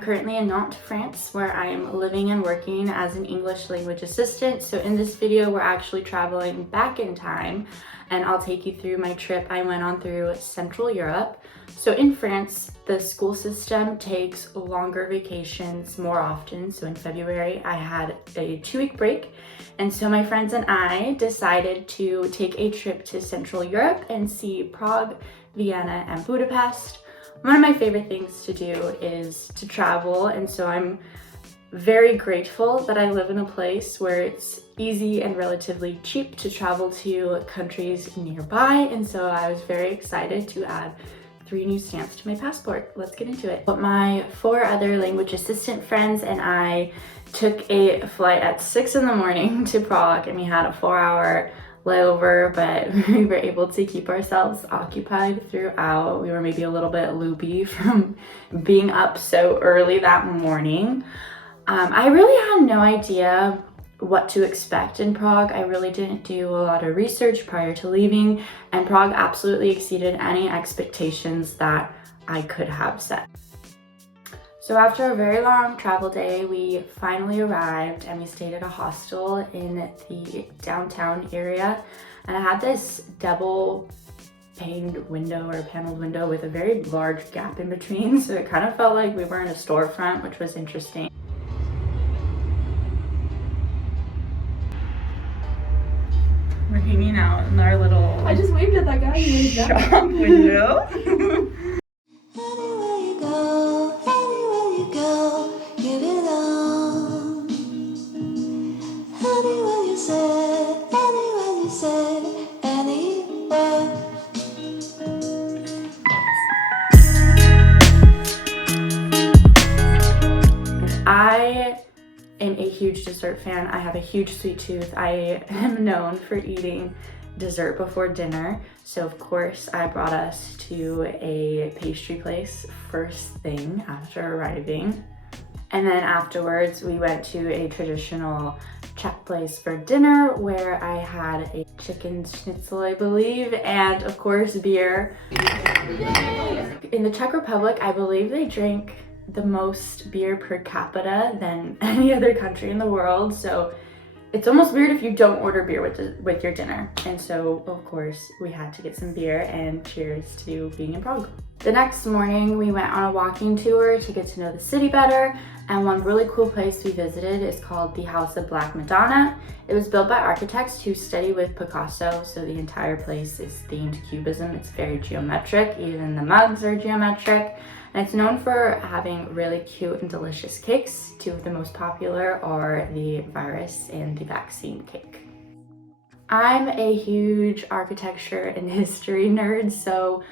I'm currently in Nantes, France, where I am living and working as an English language assistant. So in this video, we're actually traveling back in time, and I'll take you through my trip I went on through Central Europe. So in France, the school system takes longer vacations more often. So in February, I had a 2-week break. And so my friends and I decided to take a trip to Central Europe and see Prague, Vienna, and Budapest. One of my favorite things to do is to travel, and so I'm very grateful that I live in a place where it's easy and relatively cheap to travel to countries nearby, and so I was very excited to add 3 new stamps to my passport. Let's get into it. But my 4 other language assistant friends and I took a flight at 6 in the morning to Prague, and we had a 4-hour layover, but we were able to keep ourselves occupied throughout. We were maybe a little bit loopy from being up so early that morning. I really had no idea what to expect in Prague. I really didn't do a lot of research prior to leaving, and Prague absolutely exceeded any expectations that I could have set. So after a very long travel day, we finally arrived and we stayed at a hostel in the downtown area. And I had this double paned window or paneled window with a very large gap in between. So it kind of felt like we were in a storefront, which was interesting. We're hanging out in our little I just waved at that guy who waved back. shop window. I am a huge dessert fan. I have a huge sweet tooth. I am known for eating dessert before dinner. So of course I brought us to a pastry place first thing after arriving. And then afterwards we went to a traditional Czech place for dinner where I had a chicken schnitzel, I believe, and of course beer. In the Czech Republic, I believe they drink the most beer per capita than any other country in the world, so it's almost weird if you don't order beer with your dinner. And so of course we had to get some beer, and cheers to being in Prague. The next morning we went on a walking tour to get to know the city better, and one really cool place we visited is called the House of Black Madonna. It was built by architects who study with Picasso, so the entire place is themed Cubism. It's very geometric, even the mugs are geometric. And it's known for having really cute and delicious cakes. 2 of the most popular are the virus and the vaccine cake. I'm a huge architecture and history nerd, so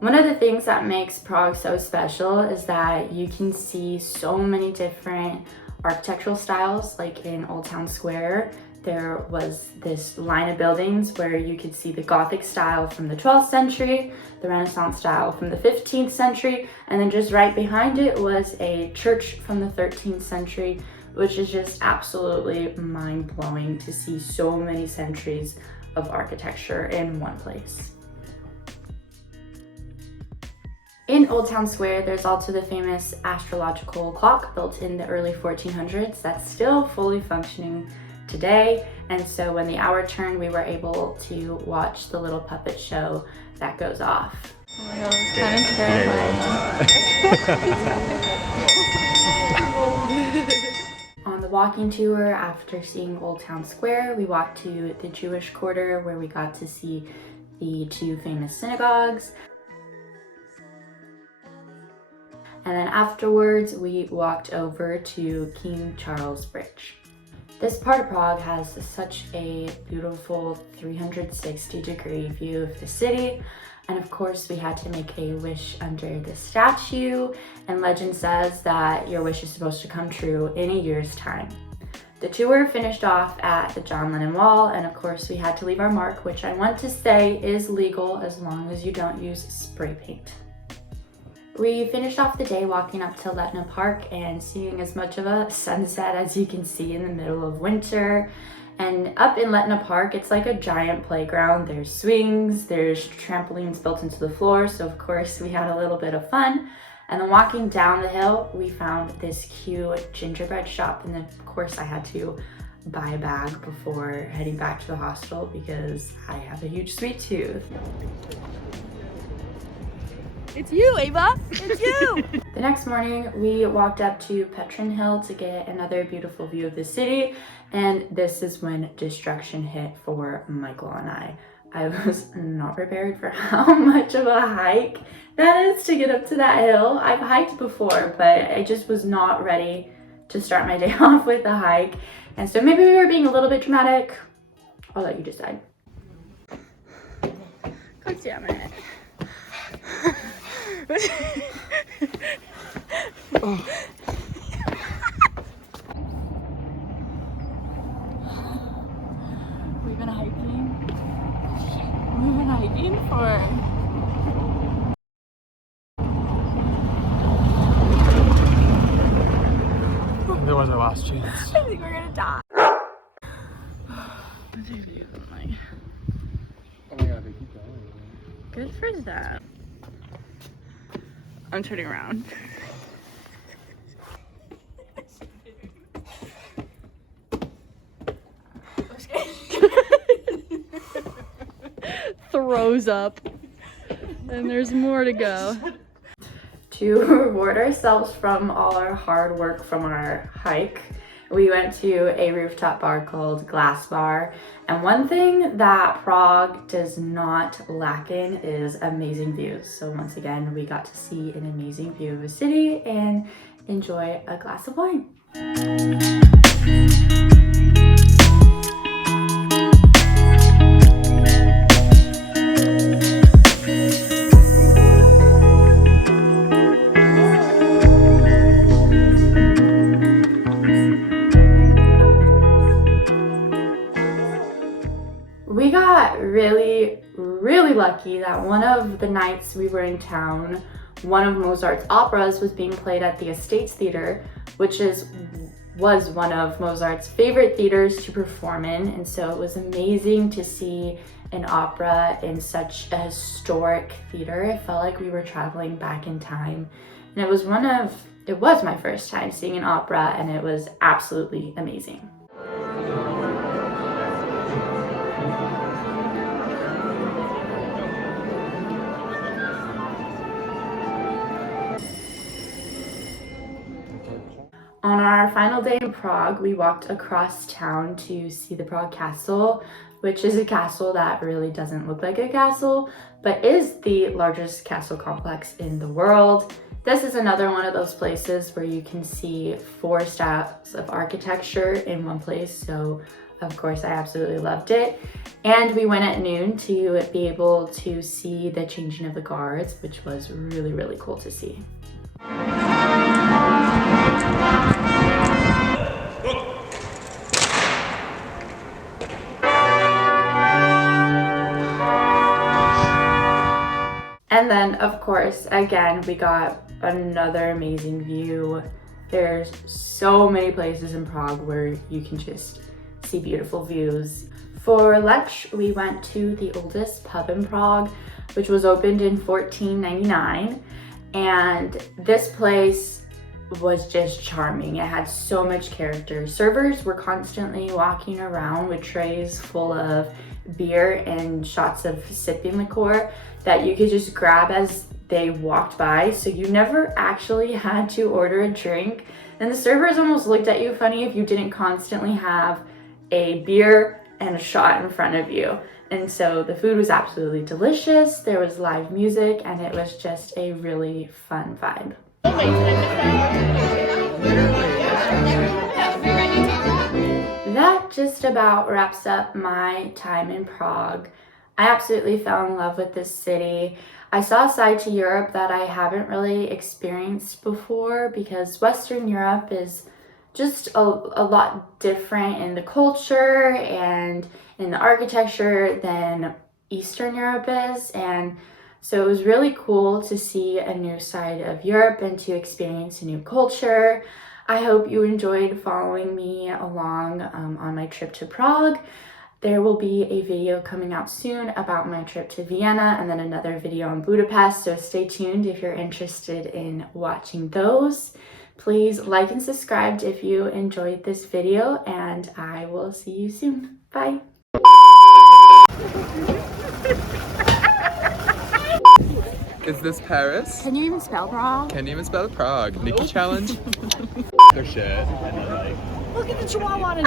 one of the things that makes Prague so special is that you can see so many different architectural styles. Like in Old Town Square, there was this line of buildings where you could see the Gothic style from the 12th century, the Renaissance style from the 15th century, and then just right behind it was a church from the 13th century, which is just absolutely mind-blowing to see so many centuries of architecture in one place. In Old Town Square, there's also the famous astrological clock built in the early 1400s that's still fully functioning today, and so when the hour turned, we were able to watch the little puppet show that goes off. Oh my god, it's kind of terrifying. On the walking tour, after seeing Old Town Square, we walked to the Jewish quarter where we got to see the 2 famous synagogues. And then afterwards, we walked over to King Charles Bridge. This part of Prague has such a beautiful 360-degree view of the city. And of course, we had to make a wish under the statue. And legend says that your wish is supposed to come true in a year's time. The tour finished off at the John Lennon Wall. And of course, we had to leave our mark, which I want to say is legal as long as you don't use spray paint. We finished off the day walking up to Letna Park and seeing as much of a sunset as you can see in the middle of winter. And up in Letna Park, it's like a giant playground. There's swings, there's trampolines built into the floor, so of course we had a little bit of fun. And then walking down the hill, we found this cute gingerbread shop. And then of course I had to buy a bag before heading back to the hostel because I have a huge sweet tooth. It's you, Ava. It's you. The next morning, we walked up to Petrin Hill to get another beautiful view of the city. And this is when destruction hit for Michael and I. I was not prepared for how much of a hike that is to get up to that hill. I've hiked before, but I just was not ready to start my day off with a hike. And so maybe we were being a little bit dramatic. I'll let you decide. God damn it. Oh. We've been hiking. We've been hiking for That was our last chance. I think we're gonna die. Oh my god, they keep going. Good for them. I'm turning around. Throws up. And there's more to go. To reward ourselves from all our hard work from our hike, we went to a rooftop bar called Glass Bar. And one thing that Prague does not lack in is amazing views. So once again, we got to see an amazing view of the city and enjoy a glass of wine. We got really lucky that one of the nights we were in town, one of Mozart's operas was being played at the Estates Theater, which was one of Mozart's favorite theaters to perform in. And so it was amazing to see an opera in such a historic theater. It felt like we were traveling back in time. And it was my first time seeing an opera, and it was absolutely amazing. On our final day in Prague, we walked across town to see the Prague Castle, which is a castle that really doesn't look like a castle, but is the largest castle complex in the world. This is another one of those places where you can see 4 styles of architecture in one place, so of course I absolutely loved it. And we went at noon to be able to see the changing of the guards, which was really cool to see. And then, of course, again, we got another amazing view. There's so many places in Prague where you can just see beautiful views. For lunch, we went to the oldest pub in Prague, which was opened in 1499. And this place was just charming. It had so much character. Servers were constantly walking around with trays full of beer and shots of sipping liqueur that you could just grab as they walked by, so you never actually had to order a drink. And the servers almost looked at you funny if you didn't constantly have a beer and a shot in front of you. And so the food was absolutely delicious, there was live music, and it was just a really fun vibe. That just about wraps up my time in Prague. I absolutely fell in love with this city. I saw a side to Europe that I haven't really experienced before, because Western Europe is just a lot different in the culture and in the architecture than Eastern Europe is. And so it was really cool to see a new side of Europe and to experience a new culture. I hope you enjoyed following me along on my trip to Prague. There will be a video coming out soon about my trip to Vienna and then another video on Budapest, so stay tuned if you're interested in watching those. Please like and subscribe if you enjoyed this video, and I will see you soon. Bye! Is this Paris? Can you even spell Prague? Can't even spell Prague. Nikki challenge. Their shit. And then like. Look at the chihuahua.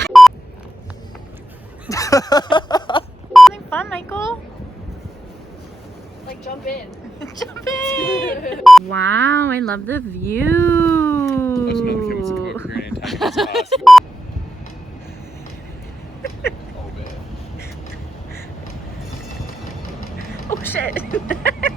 Something fun, Michael. Like jump in. Jump in. Wow, I love the view. Let's know if you want to support your antagonist. Oh shit.